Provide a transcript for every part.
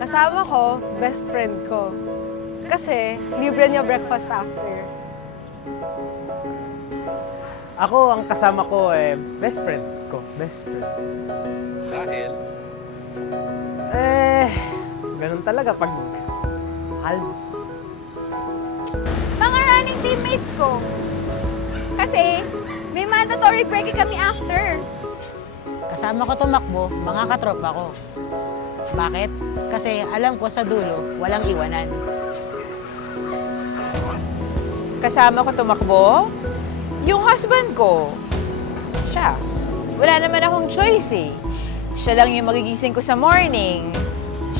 Kasama ko, best friend ko. Kasi, libre niya breakfast after. Ako, ang kasama ko, eh, best friend ko. Best friend. Dahil, Eh, ganun talaga pag mahal. Mga running teammates ko. Kasi may mandatory break kami after. Kasama ko tumakbo, mga katropa ko. Bakit? Kasi alam ko sa dulo, walang iwanan. Kasama ko tumakbo? Yung husband ko. Siya. Wala naman akong choice eh. Siya lang yung magigising ko sa morning.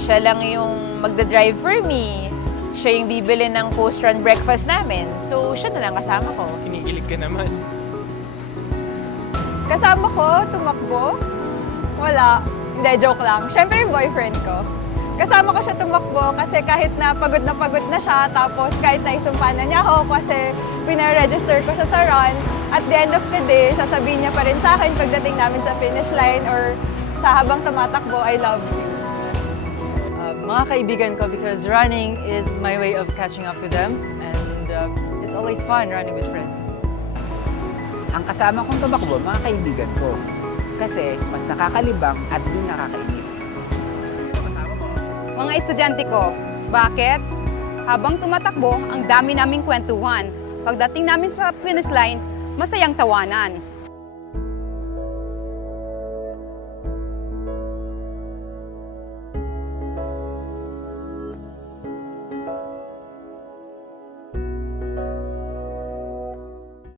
Siya lang yung magdadrive for me. Siya yung bibili ng post-run breakfast namin. So, siya na lang kasama ko. Kinikilig ka naman. Kasama ko, tumakbo. Wala. Hindi, joke lang. Siyempre yung boyfriend ko. Kasama ko siya tumakbo kasi kahit na pagod na pagod na siya, tapos kahit na isumpa na niya ako kasi pinaregister ko siya sa run, at the end of the day, sasabihin niya pa rin sa akin pagdating namin sa finish line or sa habang tumatakbo, I love you. uh, mga kaibigan ko because running is my way of catching up with them and uh, it's always fun running with friends. Ang kasama kong tumakbo, mga kaibigan ko. Kasi mas nakakalibang at di nakakainip. Mga estudyante ko, bakit? Habang tumatakbo, ang dami naming kwentuhan. Pagdating namin sa finish line, masayang tawanan.